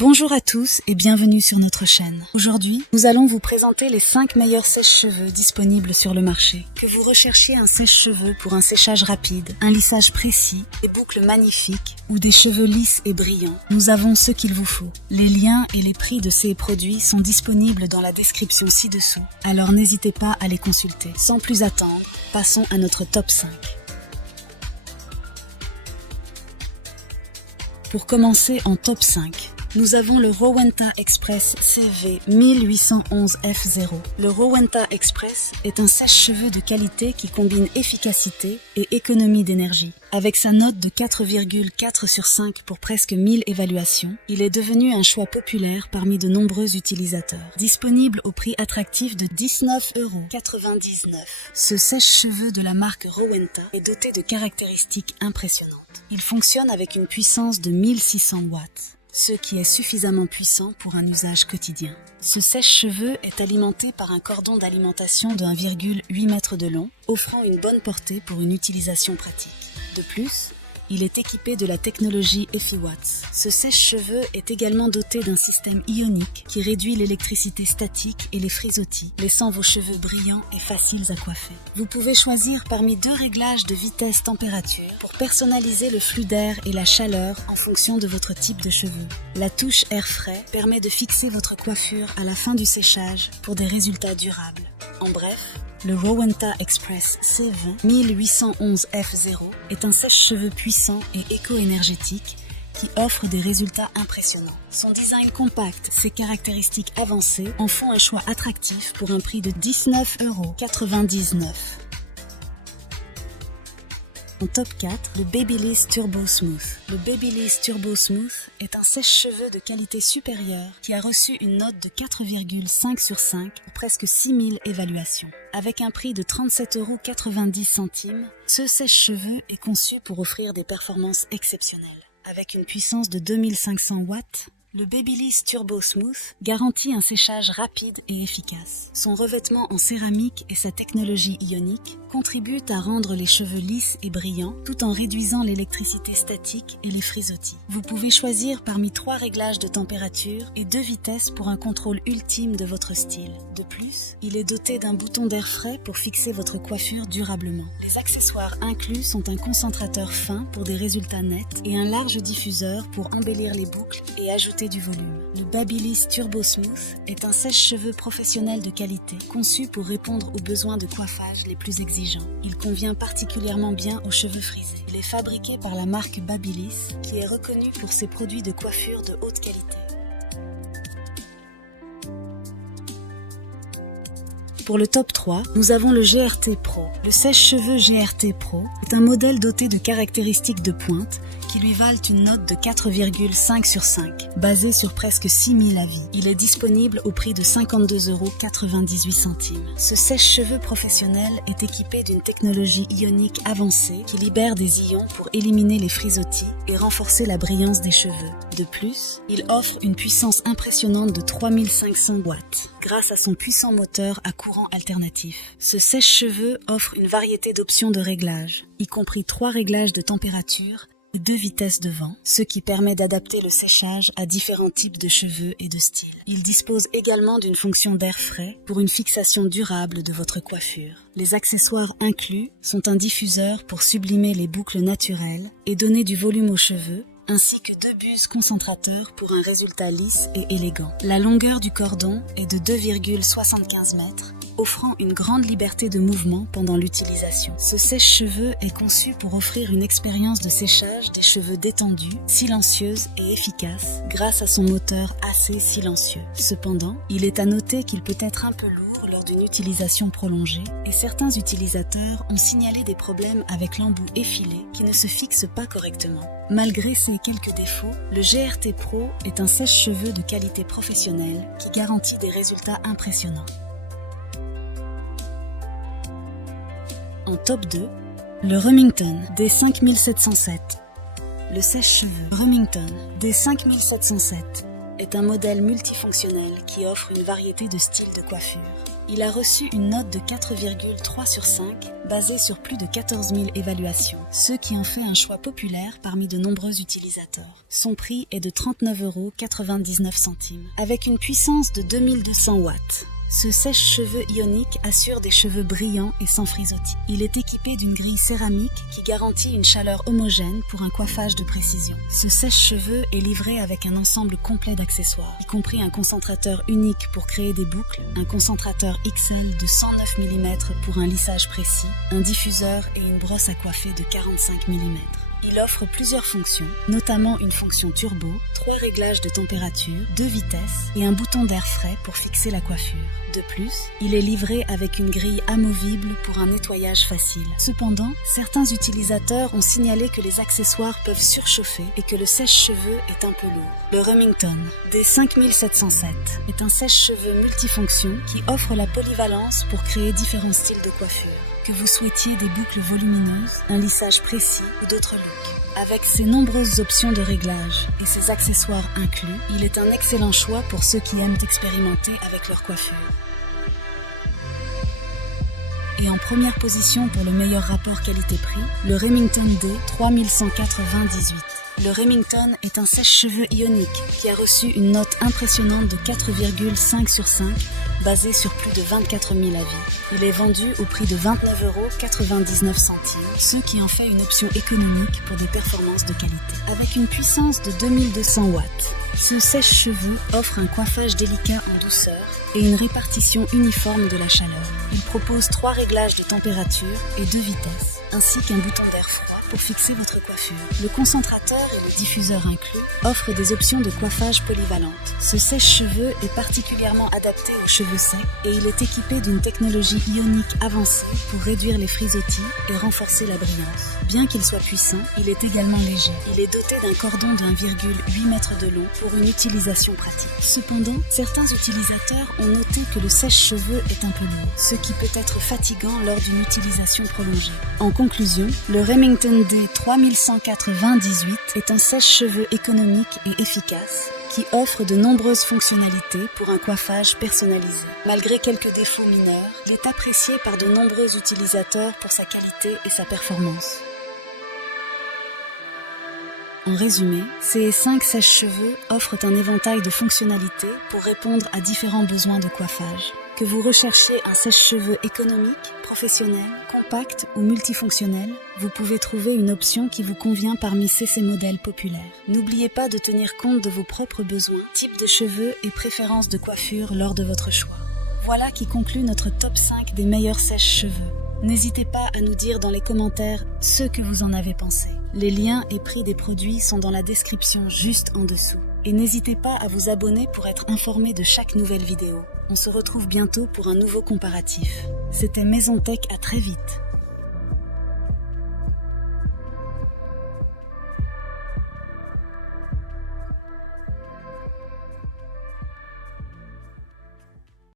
Bonjour à tous et bienvenue sur notre chaîne. Aujourd'hui, nous allons vous présenter les 5 meilleurs sèche-cheveux disponibles sur le marché. Que vous recherchiez un sèche-cheveux pour un séchage rapide, un lissage précis, des boucles magnifiques ou des cheveux lisses et brillants, nous avons ce qu'il vous faut. Les liens et les prix de ces produits sont disponibles dans la description ci-dessous, alors n'hésitez pas à les consulter. Sans plus attendre, passons à notre top 5. Pour commencer en top 5, nous avons le Rowenta Express CV 1811F0. Le Rowenta Express est un sèche-cheveux de qualité qui combine efficacité et économie d'énergie. Avec sa note de 4,4 sur 5 pour presque 1000 évaluations, il est devenu un choix populaire parmi de nombreux utilisateurs. Disponible au prix attractif de 19,99 €. Ce sèche-cheveux de la marque Rowenta est doté de caractéristiques impressionnantes. Il fonctionne avec une puissance de 1600 watts. Ce qui est suffisamment puissant pour un usage quotidien. Ce sèche-cheveux est alimenté par un cordon d'alimentation de 1,8 m de long, offrant une bonne portée pour une utilisation pratique. De plus, il est équipé de la technologie EffiWatts. Ce sèche-cheveux est également doté d'un système ionique qui réduit l'électricité statique et les frisottis, laissant vos cheveux brillants et faciles à coiffer. Vous pouvez choisir parmi 2 réglages de vitesse-température pour personnaliser le flux d'air et la chaleur en fonction de votre type de cheveux. La touche air frais permet de fixer votre coiffure à la fin du séchage pour des résultats durables. En bref, le Rowenta Express C20 1811F0 est un sèche-cheveux puissant et éco-énergétique qui offre des résultats impressionnants. Son design compact, ses caractéristiques avancées en font un choix attractif pour un prix de 19,99 €. En top 4, le Babyliss Turbo Smooth. Le Babyliss Turbo Smooth est un sèche-cheveux de qualité supérieure qui a reçu une note de 4,5 sur 5 pour presque 6000 évaluations. Avec un prix de 37,90 €, ce sèche-cheveux est conçu pour offrir des performances exceptionnelles. Avec une puissance de 2500 watts, le Babyliss Turbo Smooth garantit un séchage rapide et efficace. Son revêtement en céramique et sa technologie ionique contribuent à rendre les cheveux lisses et brillants tout en réduisant l'électricité statique et les frisottis. Vous pouvez choisir parmi 3 réglages de température et 2 vitesses pour un contrôle ultime de votre style. De plus, il est doté d'un bouton d'air frais pour fixer votre coiffure durablement. Les accessoires inclus sont un concentrateur fin pour des résultats nets et un large diffuseur pour embellir les boucles et ajouter du volume. Le Babyliss Turbo Smooth est un sèche-cheveux professionnel de qualité conçu pour répondre aux besoins de coiffage les plus exigeants. Il convient particulièrement bien aux cheveux frisés. Il est fabriqué par la marque Babyliss qui est reconnue pour ses produits de coiffure de haute qualité. Pour le top 3, nous avons le GRT Pro. Le sèche-cheveux GRT Pro est un modèle doté de caractéristiques de pointe qui lui valent une note de 4,5 sur 5, basée sur presque 6000 avis. Il est disponible au prix de 52,98 €. Ce sèche-cheveux professionnel est équipé d'une technologie ionique avancée qui libère des ions pour éliminer les frisottis et renforcer la brillance des cheveux. De plus, il offre une puissance impressionnante de 3500 watts, grâce à son puissant moteur à courant alternatif. Ce sèche-cheveux offre une variété d'options de réglage, y compris 3 réglages de température, 2 vitesses de vent, ce qui permet d'adapter le séchage à différents types de cheveux et de styles. Il dispose également d'une fonction d'air frais pour une fixation durable de votre coiffure. Les accessoires inclus sont un diffuseur pour sublimer les boucles naturelles et donner du volume aux cheveux, ainsi que 2 buses concentrateurs pour un résultat lisse et élégant. La longueur du cordon est de 2,75 m, offrant une grande liberté de mouvement pendant l'utilisation. Ce sèche-cheveux est conçu pour offrir une expérience de séchage des cheveux détendus, silencieuse et efficace grâce à son moteur assez silencieux. Cependant, il est à noter qu'il peut être un peu lourd lors d'une utilisation prolongée et certains utilisateurs ont signalé des problèmes avec l'embout effilé qui ne se fixe pas correctement. Malgré ces quelques défauts, le GRT Pro est un sèche-cheveux de qualité professionnelle qui garantit des résultats impressionnants. En top 2, le Remington D5707. Le sèche-cheveux Remington D5707 est un modèle multifonctionnel qui offre une variété de styles de coiffure. Il a reçu une note de 4,3 sur 5, basée sur plus de 14 000 évaluations, ce qui en fait un choix populaire parmi de nombreux utilisateurs. Son prix est de 39,99 €, avec une puissance de 2200 watts. Ce sèche-cheveux ionique assure des cheveux brillants et sans frisottis. Il est équipé d'une grille céramique qui garantit une chaleur homogène pour un coiffage de précision. Ce sèche-cheveux est livré avec un ensemble complet d'accessoires, y compris un concentrateur unique pour créer des boucles, un concentrateur XL de 109 mm pour un lissage précis, un diffuseur et une brosse à coiffer de 45 mm. Il offre plusieurs fonctions, notamment une fonction turbo, 3 réglages de température, 2 vitesses et un bouton d'air frais pour fixer la coiffure. De plus, il est livré avec une grille amovible pour un nettoyage facile. Cependant, certains utilisateurs ont signalé que les accessoires peuvent surchauffer et que le sèche-cheveux est un peu lourd. Le Remington D5707 est un sèche-cheveux multifonction qui offre la polyvalence pour créer différents styles de coiffure. Que vous souhaitiez des boucles volumineuses, un lissage précis ou d'autres looks. Avec ses nombreuses options de réglage et ses accessoires inclus, il est un excellent choix pour ceux qui aiment expérimenter avec leur coiffure. Et en première position pour le meilleur rapport qualité-prix, le Remington D3104-2018. Le Remington est un sèche-cheveux ionique qui a reçu une note impressionnante de 4,5 sur 5, basée sur plus de 24 000 avis. Il est vendu au prix de 29,99 €, ce qui en fait une option économique pour des performances de qualité. Avec une puissance de 2200 watts, ce sèche-cheveux offre un coiffage délicat en douceur et une répartition uniforme de la chaleur. Il propose 3 réglages de température et 2 vitesses, ainsi qu'un bouton d'air froid pour fixer votre coiffure. Le concentrateur et le diffuseur inclus offrent des options de coiffage polyvalentes. Ce sèche-cheveux est particulièrement adapté aux cheveux secs et il est équipé d'une technologie ionique avancée pour réduire les frisottis et renforcer la brillance. Bien qu'il soit puissant, il est également léger. Il est doté d'un cordon de 1,8 m de long pour une utilisation pratique. Cependant, certains utilisateurs ont noté que le sèche-cheveux est un peu lourd, ce qui peut être fatigant lors d'une utilisation prolongée. En conclusion, le Remington D3104-2018 est un sèche-cheveux économique et efficace qui offre de nombreuses fonctionnalités pour un coiffage personnalisé. Malgré quelques défauts mineurs, il est apprécié par de nombreux utilisateurs pour sa qualité et sa performance. En résumé, ces 5 sèche-cheveux offrent un éventail de fonctionnalités pour répondre à différents besoins de coiffage. Que vous recherchiez un sèche-cheveux économique, professionnel, compact ou multifonctionnel, vous pouvez trouver une option qui vous convient parmi ces modèles populaires. N'oubliez pas de tenir compte de vos propres besoins, type de cheveux et préférences de coiffure lors de votre choix. Voilà qui conclut notre top 5 des meilleurs sèche-cheveux. N'hésitez pas à nous dire dans les commentaires ce que vous en avez pensé. Les liens et prix des produits sont dans la description juste en dessous. Et n'hésitez pas à vous abonner pour être informé de chaque nouvelle vidéo. On se retrouve bientôt pour un nouveau comparatif. C'était Maison Tech, à très vite.